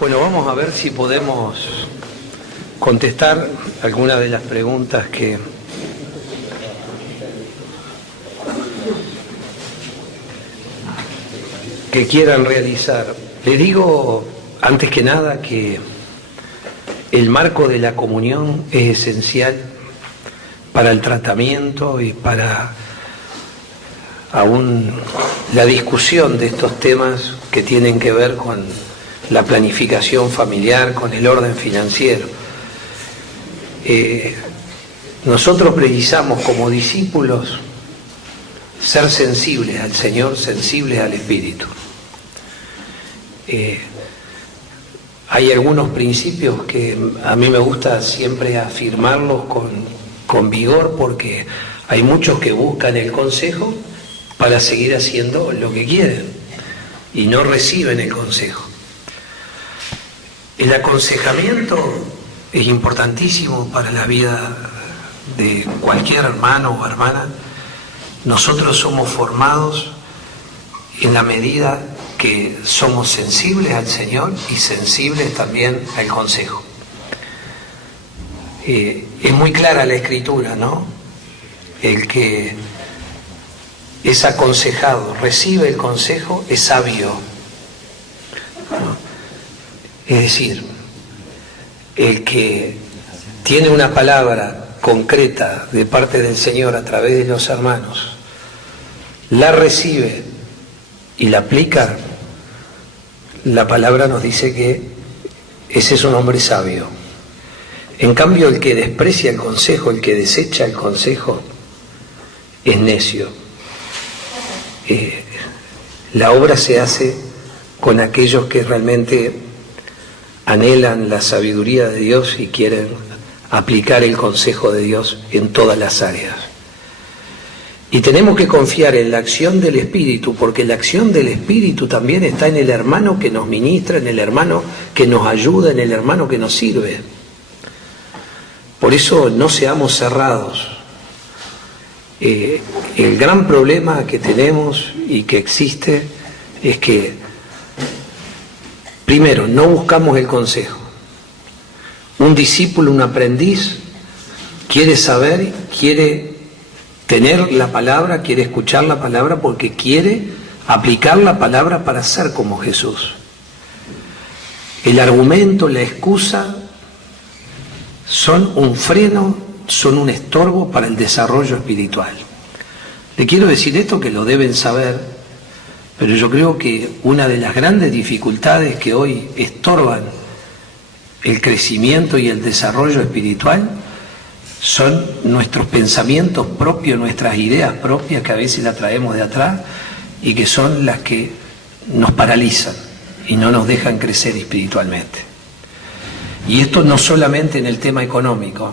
Bueno, vamos a ver si podemos contestar algunas de las preguntas que quieran realizar. Les digo, antes que nada, que el marco de la comunión es esencial para el tratamiento y para aún la discusión de estos temas que tienen que ver con la planificación familiar, con el orden financiero. Nosotros precisamos como discípulos ser sensibles al Señor, sensibles al Espíritu. Hay algunos principios que a mí me gusta siempre afirmarlos con vigor, porque hay muchos que buscan el consejo para seguir haciendo lo que quieren y no reciben el consejo. El aconsejamiento es importantísimo para la vida de cualquier hermano o hermana. Nosotros somos formados en la medida que somos sensibles al Señor y sensibles también al consejo. Es muy clara la Escritura, ¿no? El que es aconsejado, recibe el consejo, es sabio, ¿no? Es decir, el que tiene una palabra concreta de parte del Señor a través de los hermanos, la recibe y la aplica, la palabra nos dice que ese es un hombre sabio. En cambio, el que desprecia el consejo, el que desecha el consejo, es necio. La obra se hace con aquellos que realmente anhelan la sabiduría de Dios y quieren aplicar el consejo de Dios en todas las áreas. Y tenemos que confiar en la acción del Espíritu, porque la acción del Espíritu también está en el hermano que nos ministra, en el hermano que nos ayuda, en el hermano que nos sirve. Por eso no seamos cerrados. El gran problema que tenemos y que existe es que, primero, no buscamos el consejo. Un discípulo, un aprendiz, quiere saber, quiere tener la palabra, quiere escuchar la palabra porque quiere aplicar la palabra para ser como Jesús. El argumento, la excusa, son un freno, son un estorbo para el desarrollo espiritual. Le quiero decir esto, que lo deben saber, pero yo creo que una de las grandes dificultades que hoy estorban el crecimiento y el desarrollo espiritual son nuestros pensamientos propios, nuestras ideas propias, que a veces las traemos de atrás y que son las que nos paralizan y no nos dejan crecer espiritualmente. Y esto no solamente en el tema económico,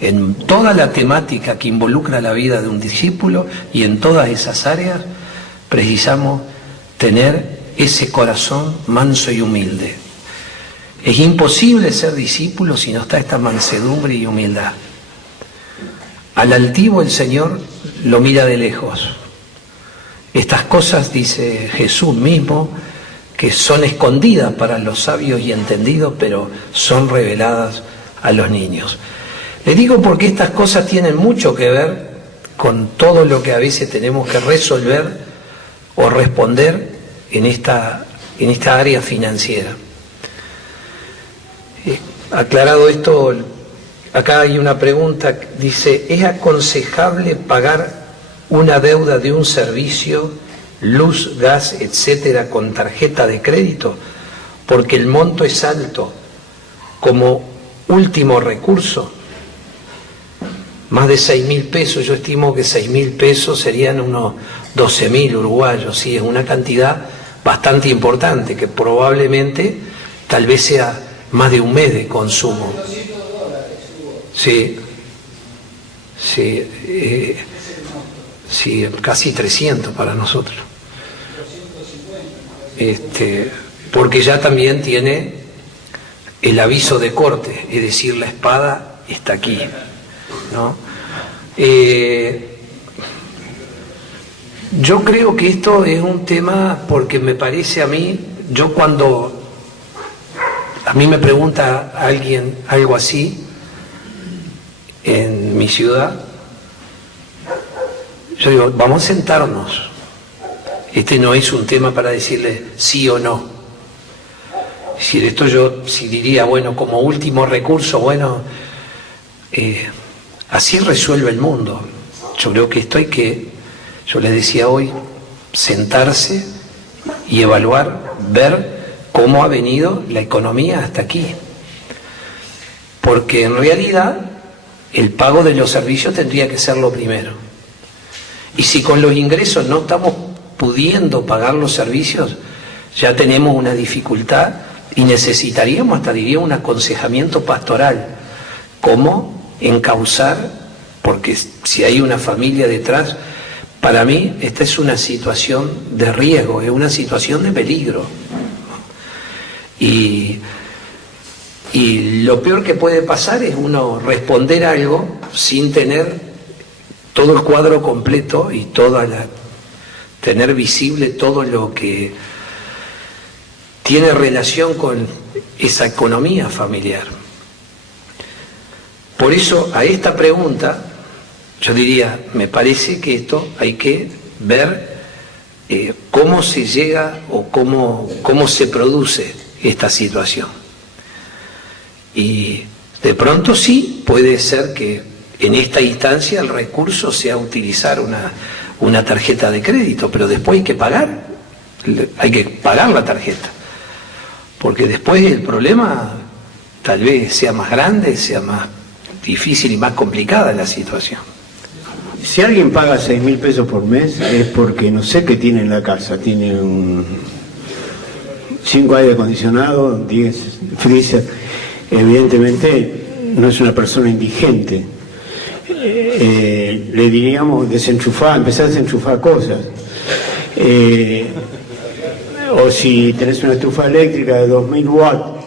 en toda la temática que involucra la vida de un discípulo, y en todas esas áreas precisamos tener ese corazón manso y humilde. Es imposible ser discípulo si no está esta mansedumbre y humildad. Al altivo el Señor lo mira de lejos. Estas cosas, dice Jesús mismo, que son escondidas para los sabios y entendidos, pero son reveladas a los niños. Les digo porque estas cosas tienen mucho que ver con todo lo que a veces tenemos que resolver o responder en esta área financiera. Aclarado esto, acá hay una pregunta, dice: ¿es aconsejable pagar una deuda de un servicio, luz, gas, etcétera, con tarjeta de crédito? Porque el monto es alto, como último recurso. Más de 6.000 pesos, yo estimo que 6.000 pesos serían unos 12.000 uruguayos, sí, es una cantidad bastante importante, que probablemente tal vez sea más de un mes de consumo. Sí, sí, casi 300 para nosotros. Porque ya también tiene el aviso de corte, es decir, la espada está aquí, ¿no? Yo creo que esto es un tema, porque me parece a mí, yo cuando a mí me pregunta alguien algo así en mi ciudad, yo digo, vamos a sentarnos. Este no es un tema para decirle sí o no. Es decir, esto yo sí diría, bueno, como último recurso, bueno, así resuelve el mundo. Yo creo que esto hay que, yo les decía hoy, sentarse y evaluar, ver cómo ha venido la economía hasta aquí. Porque en realidad el pago de los servicios tendría que ser lo primero. Y si con los ingresos no estamos pudiendo pagar los servicios, ya tenemos una dificultad y necesitaríamos, hasta diría, un aconsejamiento pastoral. ¿Cómo encauzar? Porque si hay una familia detrás, para mí esta es una situación de riesgo, es una situación de peligro. Y lo peor que puede pasar es uno responder algo sin tener todo el cuadro completo y tener visible todo lo que tiene relación con esa economía familiar. Por eso a esta pregunta yo diría, me parece que esto hay que ver cómo se llega o cómo se produce esta situación. Y de pronto sí puede ser que en esta instancia el recurso sea utilizar una tarjeta de crédito, pero después hay que pagar la tarjeta, porque después el problema tal vez sea más grande, sea más difícil y más complicada la situación. Si alguien paga 6.000 pesos por mes es porque no sé qué tiene en la casa, tiene 5 aire acondicionado, 10 freezer, evidentemente no es una persona indigente. Le diríamos empezar a desenchufar cosas. O si tenés una estufa eléctrica de 2.000 watts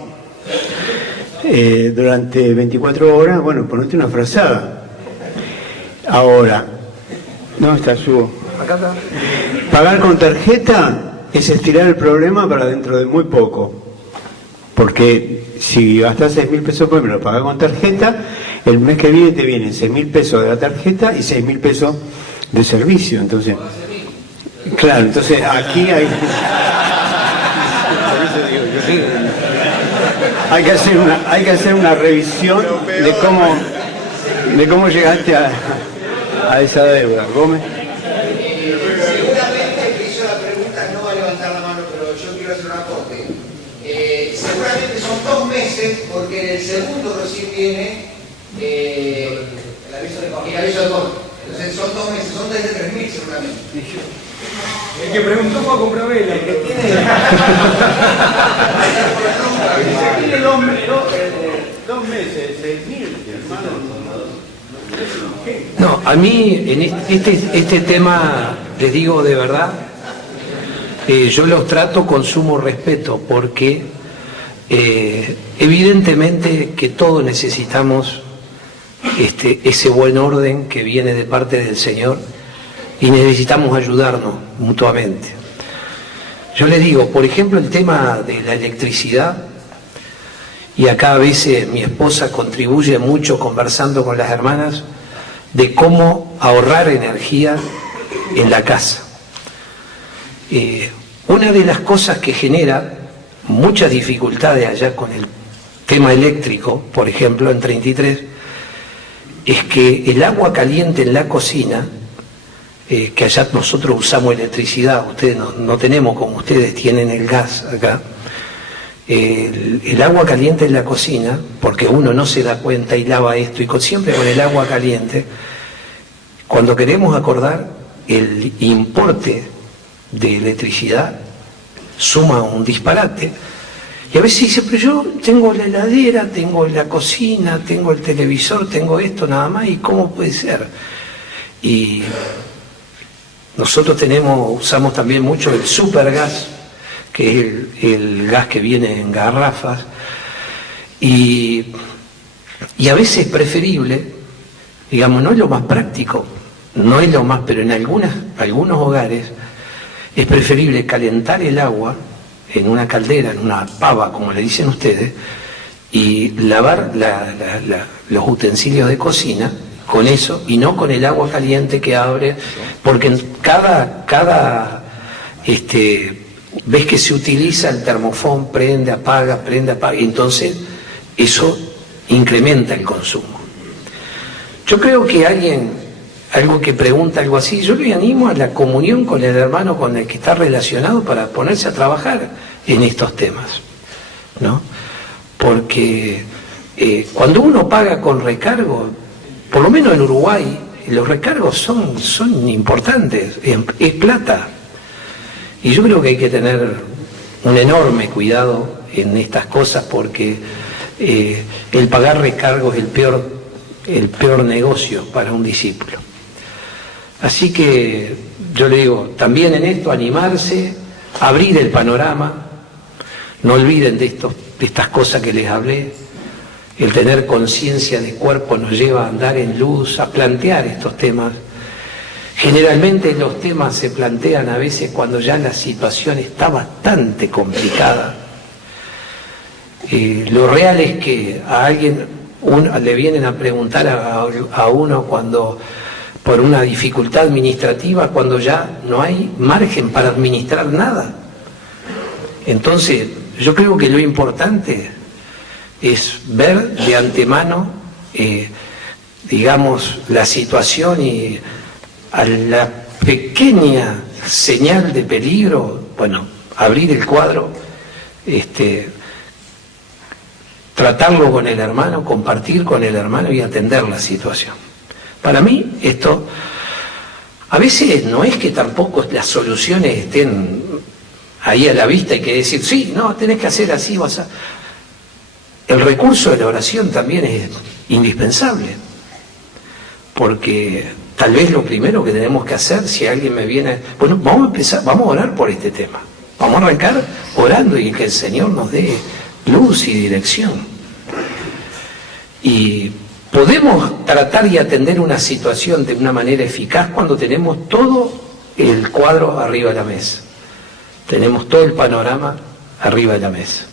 durante 24 horas, bueno, ponete una frazada. Ahora, ¿dónde está su? Acá está. Pagar con tarjeta es estirar el problema para dentro de muy poco. Porque si gastás 6.000 pesos por mes, lo pagás con tarjeta, el mes que viene te vienen 6.000 pesos de la tarjeta y 6.000 pesos de servicio. Entonces, claro, entonces aquí hay que hacer una revisión de cómo llegaste a esa deuda. Gómez. Seguramente el que hizo la pregunta no va a levantar la mano, pero yo quiero hacer un aporte. Seguramente son 2 meses, porque en el segundo recién viene el aviso de compra. Entonces son 2 meses, son desde 3.000 seguramente. El que preguntó fue a comprar vela. El que tiene... Tiene 2 meses, 6.000, hermano. No, a mí en este tema, les digo de verdad, yo los trato con sumo respeto porque evidentemente que todos necesitamos ese buen orden que viene de parte del Señor y necesitamos ayudarnos mutuamente. Yo les digo, por ejemplo, el tema de la electricidad, y acá a veces mi esposa contribuye mucho conversando con las hermanas de cómo ahorrar energía en la casa. Una de las cosas que genera muchas dificultades allá con el tema eléctrico, por ejemplo en 33, es que el agua caliente en la cocina, que allá nosotros usamos electricidad, ustedes no tenemos como ustedes tienen el gas acá, el agua caliente en la cocina, porque uno no se da cuenta y lava esto, y siempre con el agua caliente, cuando queremos acordar el importe de electricidad, suma un disparate. Y a veces dice, pero yo tengo la heladera, tengo la cocina, tengo el televisor, tengo esto nada más, ¿y cómo puede ser? Y nosotros usamos también mucho el supergas, que es el gas que viene en garrafas, y a veces es preferible, digamos, no es lo más práctico, no es lo más, pero en algunos hogares es preferible calentar el agua en una caldera, en una pava, como le dicen ustedes, y lavar los utensilios de cocina con eso, y no con el agua caliente que abre, porque en ves que se utiliza el termofón, prende, apaga, y entonces eso incrementa el consumo. Yo creo que algo que pregunta algo así, yo le animo a la comunión con el hermano con el que está relacionado para ponerse a trabajar en estos temas, ¿no? Porque cuando uno paga con recargo, por lo menos en Uruguay, los recargos son importantes, es plata. Y yo creo que hay que tener un enorme cuidado en estas cosas porque el pagar recargos es el peor negocio para un discípulo. Así que yo le digo, también en esto animarse, abrir el panorama, no olviden de estas cosas que les hablé. El tener conciencia de cuerpo nos lleva a andar en luz, a plantear estos temas. Generalmente los temas se plantean a veces cuando ya la situación está bastante complicada. Lo real es que a alguien le vienen a preguntar a uno cuando por una dificultad administrativa, cuando ya no hay margen para administrar nada. Entonces, yo creo que lo importante es ver de antemano, digamos, la situación y a la pequeña señal de peligro, bueno, abrir el cuadro, tratarlo con el hermano, compartir con el hermano y atender la situación. Para mí esto, a veces no es que tampoco las soluciones estén ahí a la vista y que decir, sí, no, tenés que hacer así o así. El recurso de la oración también es indispensable, porque tal vez lo primero que tenemos que hacer, si alguien me viene, bueno, vamos a orar por este tema, vamos a arrancar orando y que el Señor nos dé luz y dirección. Y podemos tratar y atender una situación de una manera eficaz cuando tenemos todo el cuadro arriba de la mesa, tenemos todo el panorama arriba de la mesa.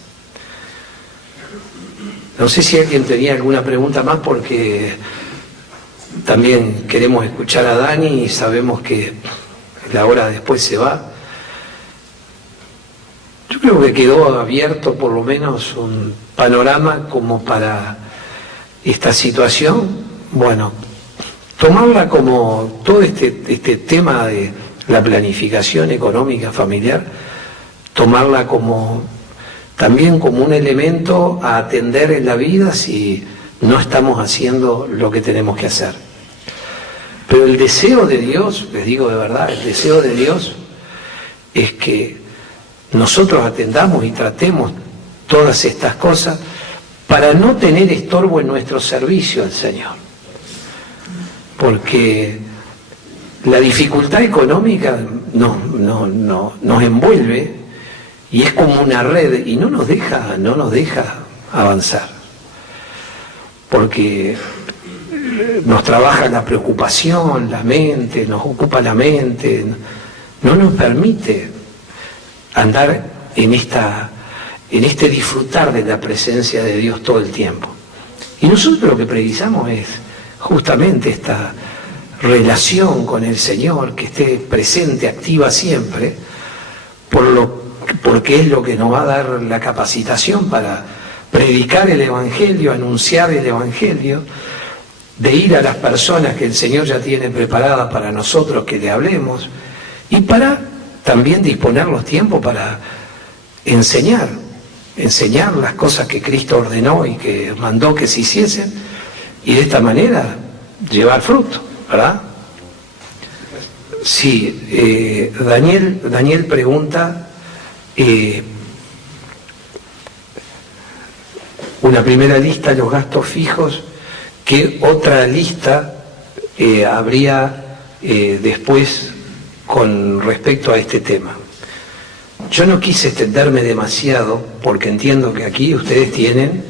No sé si alguien tenía alguna pregunta más porque también queremos escuchar a Dani y sabemos que la hora después se va. Yo creo que quedó abierto por lo menos un panorama como para esta situación. Bueno, tomarla como todo este tema de la planificación económica familiar, tomarla también como un elemento a atender en la vida si no estamos haciendo lo que tenemos que hacer. Pero el deseo de Dios, les digo de verdad, el deseo de Dios es que nosotros atendamos y tratemos todas estas cosas para no tener estorbo en nuestro servicio al Señor. Porque la dificultad económica nos envuelve y es como una red y no nos deja avanzar. Porque nos trabaja la preocupación, la mente, nos ocupa la mente, no nos permite andar en este disfrutar de la presencia de Dios todo el tiempo. Y nosotros lo que precisamos es justamente esta relación con el Señor, que esté presente, activa siempre, porque es lo que nos va a dar la capacitación para predicar el Evangelio, anunciar el Evangelio, de ir a las personas que el Señor ya tiene preparadas para nosotros que le hablemos, y para también disponer los tiempos para enseñar las cosas que Cristo ordenó y que mandó que se hiciesen, y de esta manera llevar fruto, ¿verdad? Sí, Daniel pregunta, una primera lista de los gastos fijos, ¿qué otra lista habría después con respecto a este tema? Yo no quise extenderme demasiado porque entiendo que aquí ustedes tienen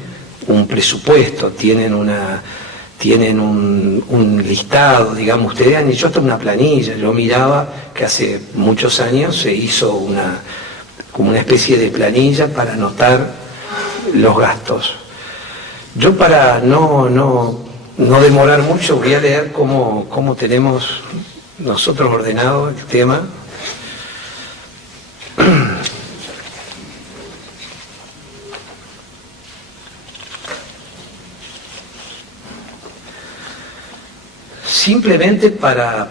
un presupuesto, tienen un listado, digamos, ustedes han hecho hasta una planilla. Yo miraba que hace muchos años se hizo como una especie de planilla para anotar los gastos. Yo, para no demorar mucho, voy a leer cómo tenemos nosotros ordenado el tema. Simplemente para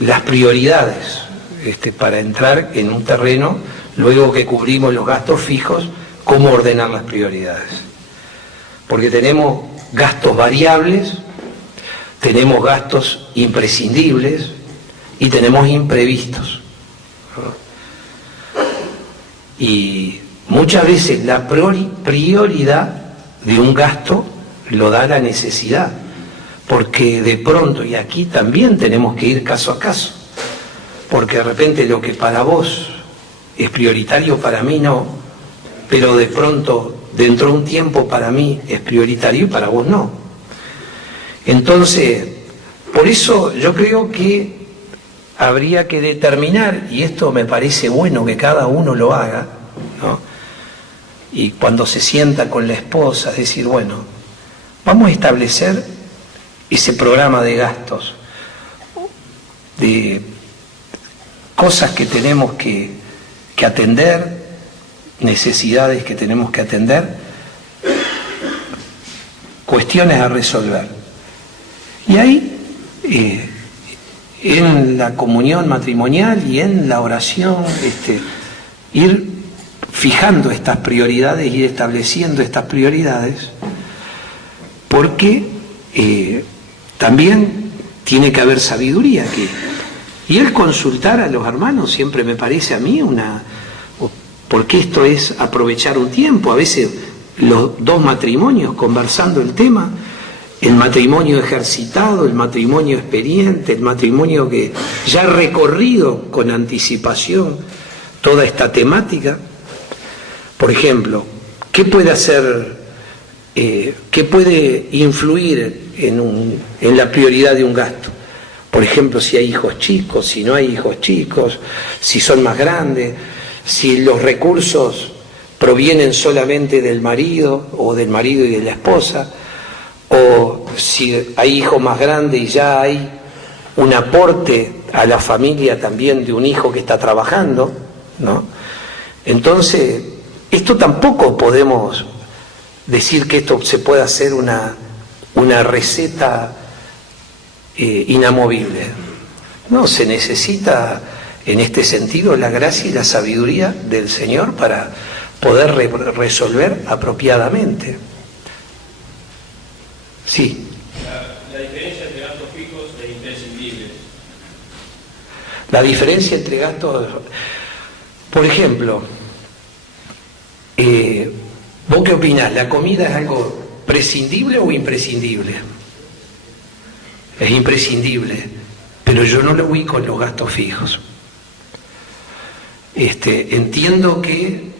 las prioridades, para entrar en un terreno, luego que cubrimos los gastos fijos, cómo ordenar las prioridades. Porque tenemos gastos variables, tenemos gastos imprescindibles y tenemos imprevistos. Y muchas veces la prioridad de un gasto lo da la necesidad, porque de pronto, y aquí también tenemos que ir caso a caso, porque de repente lo que para vos es prioritario, para mí no, pero de pronto dentro de un tiempo para mí es prioritario y para vos no. Entonces, por eso yo creo que habría que determinar, y esto me parece bueno que cada uno lo haga, ¿no? Y cuando se sienta con la esposa, decir, bueno, vamos a establecer ese programa de gastos, de cosas que tenemos que atender, necesidades que tenemos que atender, cuestiones a resolver. Y ahí, en la comunión matrimonial y en la oración, ir fijando estas prioridades, ir estableciendo estas prioridades, porque también tiene que haber sabiduría aquí. Y el consultar a los hermanos siempre me parece a mí porque esto es aprovechar un tiempo. A veces los dos matrimonios conversando el tema, el matrimonio ejercitado, el matrimonio experiente, el matrimonio que ya ha recorrido con anticipación toda esta temática. Por ejemplo, ¿qué puede hacer, qué puede influir en la prioridad de un gasto? Por ejemplo, si hay hijos chicos, si no hay hijos chicos, si son más grandes, si los recursos provienen solamente del marido o del marido y de la esposa, o si hay hijos más grandes y ya hay un aporte a la familia también de un hijo que está trabajando, ¿no? Entonces, esto tampoco podemos decir que esto se puede hacer una receta inamovible. No, se necesita en este sentido la gracia y la sabiduría del Señor para poder resolver apropiadamente. Sí. La diferencia entre gastos fijos e imprescindibles. La diferencia entre gastos, por ejemplo, ¿vos qué opinás? ¿La comida es algo prescindible o imprescindible? Es imprescindible, pero yo no lo voy con los gastos fijos. Entiendo que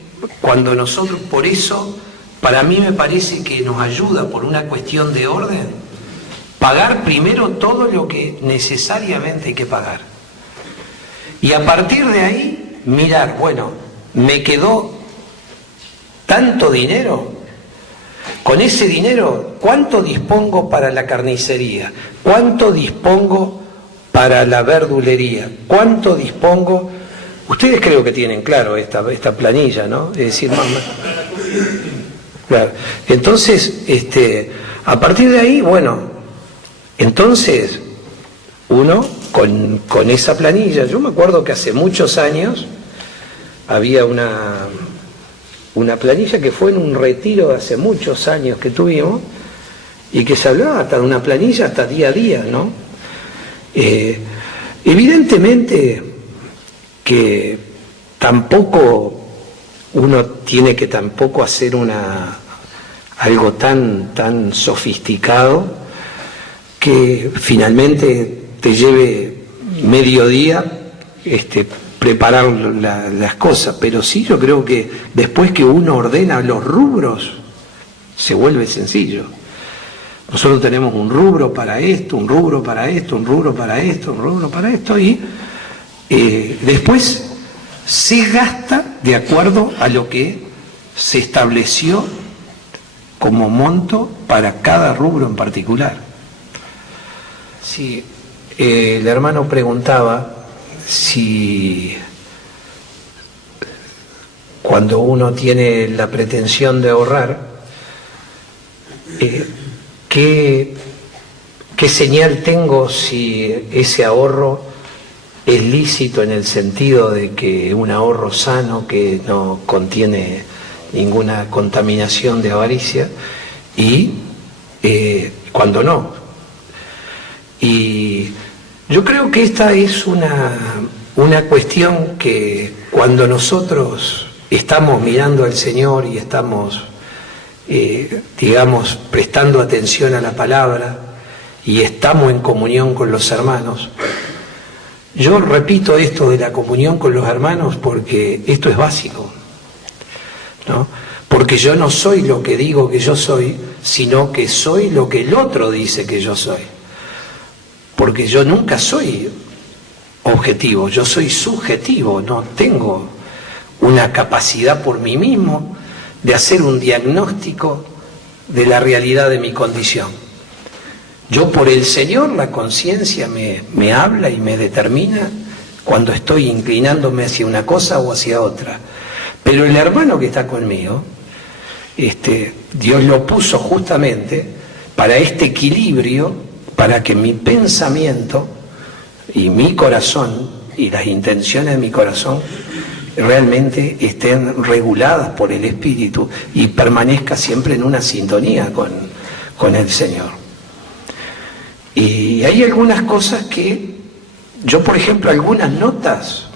cuando nosotros, por eso, para mí me parece que nos ayuda por una cuestión de orden, pagar primero todo lo que necesariamente hay que pagar. Y a partir de ahí, mirar, bueno, me quedó tanto dinero, con ese dinero, ¿cuánto dispongo para la carnicería? ¿Cuánto dispongo para la verdulería? ¿Cuánto dispongo? Ustedes creo que tienen claro esta planilla, ¿no? Es decir, claro. Entonces, a partir de ahí, bueno, entonces, uno con esa planilla, yo me acuerdo que hace muchos años había una planilla que fue en un retiro de hace muchos años que tuvimos y que se hablaba hasta de una planilla hasta día a día, ¿no? Evidentemente que tampoco uno tiene que tampoco hacer algo tan sofisticado que finalmente te lleve medio día preparar las cosas, pero sí yo creo que después que uno ordena los rubros se vuelve sencillo. Nosotros tenemos un rubro para esto, un rubro para esto, un rubro para esto, un rubro para esto, y Después se gasta de acuerdo a lo que se estableció como monto para cada rubro en particular. Sí, el hermano preguntaba si cuando uno tiene la pretensión de ahorrar, ¿qué señal tengo si ese ahorro es lícito en el sentido de que un ahorro sano que no contiene ninguna contaminación de avaricia y cuando no? Y yo creo que esta es una cuestión que cuando nosotros estamos mirando al Señor y estamos, digamos, prestando atención a la palabra y estamos en comunión con los hermanos, yo repito esto de la comunión con los hermanos porque esto es básico, ¿no? Porque yo no soy lo que digo que yo soy, sino que soy lo que el otro dice que yo soy. Porque yo nunca soy objetivo, yo soy subjetivo, no tengo una capacidad por mí mismo de hacer un diagnóstico de la realidad de mi condición. Yo por el Señor, la conciencia me habla y me determina cuando estoy inclinándome hacia una cosa o hacia otra. Pero el hermano que está conmigo, Dios lo puso justamente para este equilibrio, para que mi pensamiento y mi corazón y las intenciones de mi corazón realmente estén reguladas por el Espíritu y permanezca siempre en una sintonía con el Señor. Y hay algunas cosas que yo, por ejemplo, algunas notas,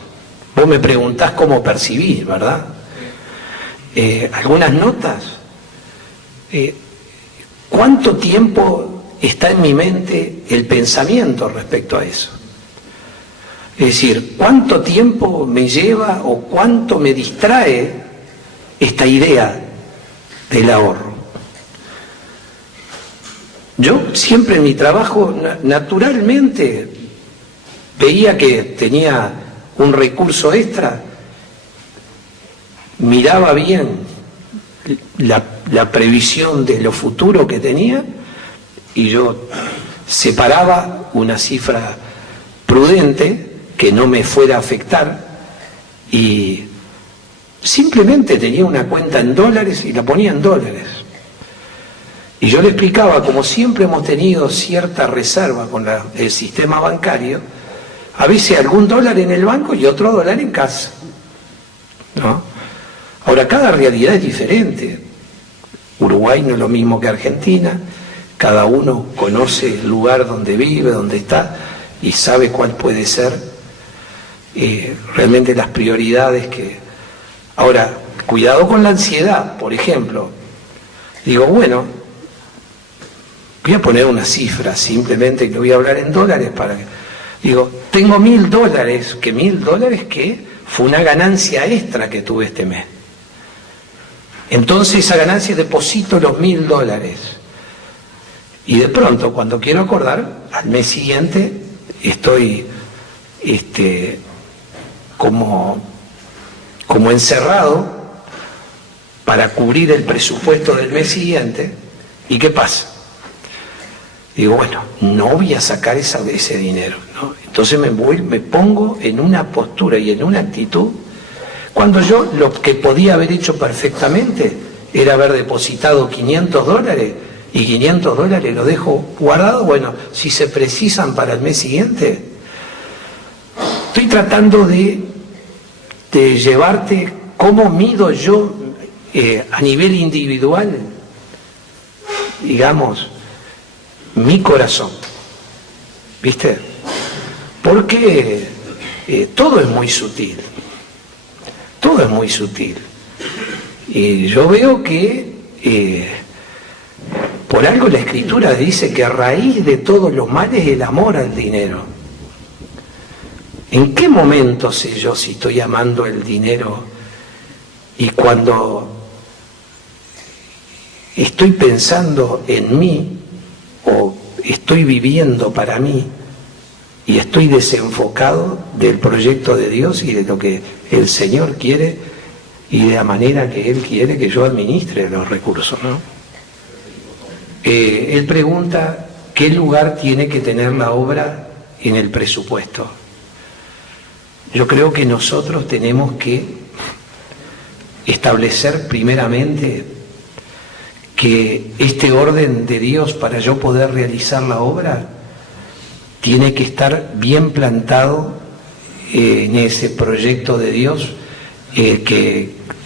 vos me preguntás cómo percibís, ¿verdad? Algunas notas, ¿cuánto tiempo está en mi mente el pensamiento respecto a eso? Es decir, ¿cuánto tiempo me lleva o cuánto me distrae esta idea del ahorro? Yo siempre en mi trabajo naturalmente veía que tenía un recurso extra, miraba bien la previsión de lo futuro que tenía y yo separaba una cifra prudente que no me fuera a afectar y simplemente tenía una cuenta en dólares y la ponía en dólares. Y yo le explicaba, como siempre hemos tenido cierta reserva con el sistema bancario, a veces algún dólar en el banco y otro dólar en casa, ¿no? Ahora, cada realidad es diferente. Uruguay no es lo mismo que Argentina, cada uno conoce el lugar donde vive, donde está, y sabe cuál puede ser realmente las prioridades que... Ahora, cuidado con la ansiedad, por ejemplo. Digo, bueno, voy a poner una cifra simplemente y le voy a hablar en dólares para que... Digo, tengo $1.000, que $1.000 que fue una ganancia extra que tuve este mes. Entonces esa ganancia deposito los $1.000. Y de pronto, cuando quiero acordar, al mes siguiente estoy como encerrado para cubrir el presupuesto del mes siguiente. ¿Y qué pasa? Digo, bueno, no voy a sacar ese dinero, ¿no? Entonces me pongo en una postura y en una actitud, cuando yo lo que podía haber hecho perfectamente era haber depositado $500 y $500 lo dejo guardado. Bueno, si se precisan para el mes siguiente, estoy tratando de llevarte cómo mido yo a nivel individual, digamos, mi corazón, ¿viste? Porque todo es muy sutil, todo es muy sutil. Y yo veo que por algo la Escritura dice que a raíz de todos los males el amor al dinero. ¿En qué momento sé yo si estoy amando el dinero y cuando estoy pensando en mí o estoy viviendo para mí y estoy desenfocado del proyecto de Dios y de lo que el Señor quiere y de la manera que Él quiere que yo administre los recursos, ¿no? Él pregunta qué lugar tiene que tener la obra en el presupuesto. Yo creo que nosotros tenemos que establecer primeramente que este orden de Dios para yo poder realizar la obra tiene que estar bien plantado en ese proyecto de Dios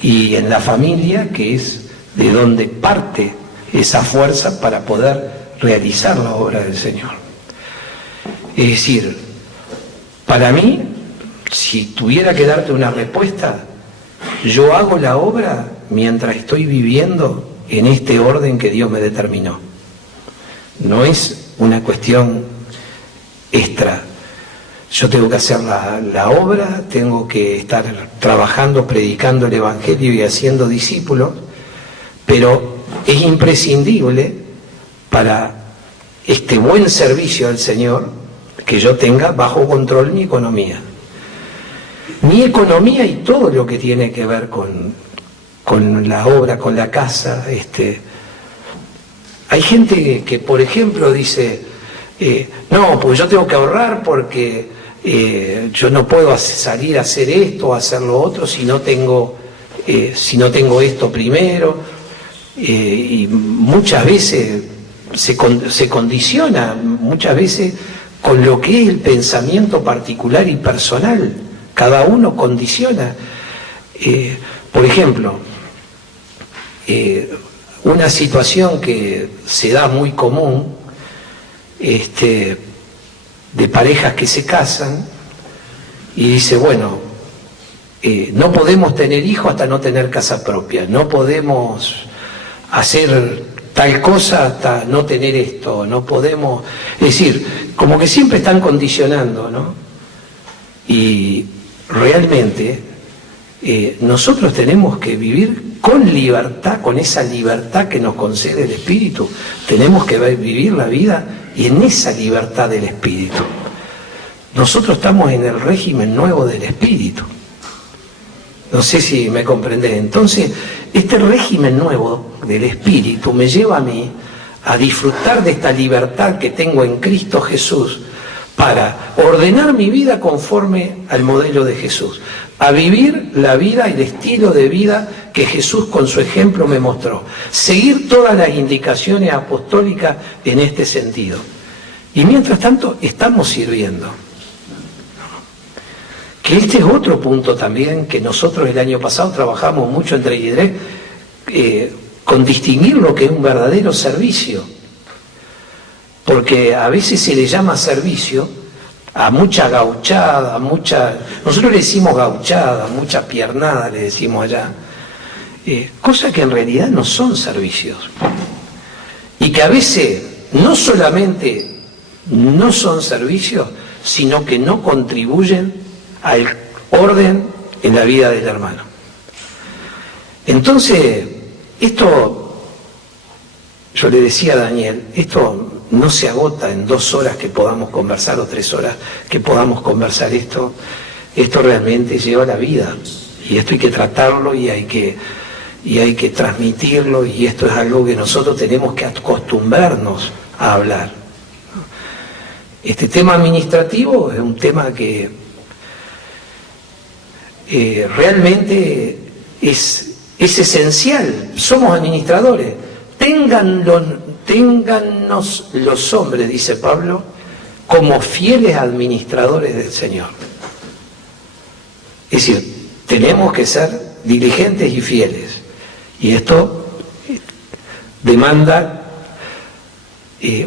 y en la familia, que es de donde parte esa fuerza para poder realizar la obra del Señor. Es decir, para mí, si tuviera que darte una respuesta, yo hago la obra mientras estoy viviendo en este orden que Dios me determinó. No es una cuestión extra. Yo tengo que hacer la obra, tengo que estar trabajando, predicando el Evangelio y haciendo discípulos, pero es imprescindible para este buen servicio al Señor que yo tenga bajo control mi economía. Mi economía y todo lo que tiene que ver con la obra, con la casa. Hay gente que por ejemplo, dice, no, pues yo tengo que ahorrar porque yo no puedo salir a hacer esto o hacer lo otro si no tengo esto primero. Y muchas veces se condiciona, muchas veces con lo que es el pensamiento particular y personal. Cada uno condiciona. Por ejemplo, una situación que se da muy común, de parejas que se casan y dice, bueno, no podemos tener hijos hasta no tener casa propia, no podemos hacer tal cosa hasta no tener esto, no podemos, es decir, como que siempre están condicionando, ¿no? Y realmente nosotros tenemos que vivir con libertad, con esa libertad que nos concede el Espíritu, tenemos que vivir la vida y en esa libertad del Espíritu. Nosotros estamos en el régimen nuevo del Espíritu. No sé si me comprendés. Entonces, este régimen nuevo del Espíritu me lleva a mí a disfrutar de esta libertad que tengo en Cristo Jesús para ordenar mi vida conforme al modelo de Jesús, a vivir la vida y el estilo de vida que Jesús con su ejemplo me mostró, seguir todas las indicaciones apostólicas en este sentido. Y mientras tanto estamos sirviendo. Que este es otro punto también que nosotros el año pasado trabajamos mucho entre Idré, con distinguir lo que es un verdadero servicio. Porque a veces se le llama servicio a mucha gauchada, nosotros le decimos gauchada, mucha piernada le decimos allá, cosas que en realidad no son servicios. Y que a veces no solamente no son servicios, sino que no contribuyen al orden en la vida del hermano. Entonces, esto, yo le decía a Daniel, esto no se agota en 2 horas que podamos conversar o 3 horas que podamos conversar esto realmente lleva la vida y esto hay que tratarlo y hay que transmitirlo y esto es algo que nosotros tenemos que acostumbrarnos a hablar. Este tema administrativo es un tema que realmente es esencial. Somos administradores. Téngannos los hombres, dice Pablo, como fieles administradores del Señor. Es decir, tenemos que ser diligentes y fieles. Y esto demanda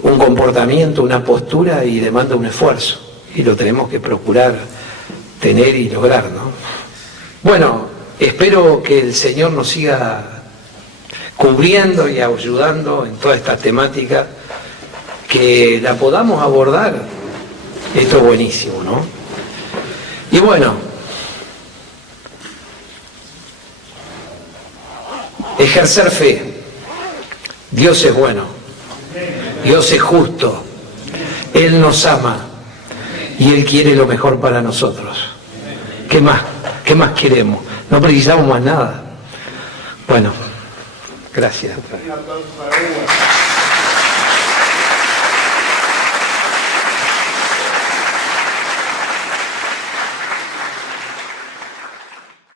un comportamiento, una postura y demanda un esfuerzo. Y lo tenemos que procurar tener y lograr, ¿no? Bueno, espero que el Señor nos siga cubriendo y ayudando en toda esta temática, que la podamos abordar. Esto es buenísimo, ¿no? Y bueno, ejercer fe. Dios es bueno, Dios es justo, Él nos ama y Él quiere lo mejor para nosotros. ¿Qué más? ¿Qué más queremos? No precisamos más nada. Bueno, gracias. Un aplauso para Hugo.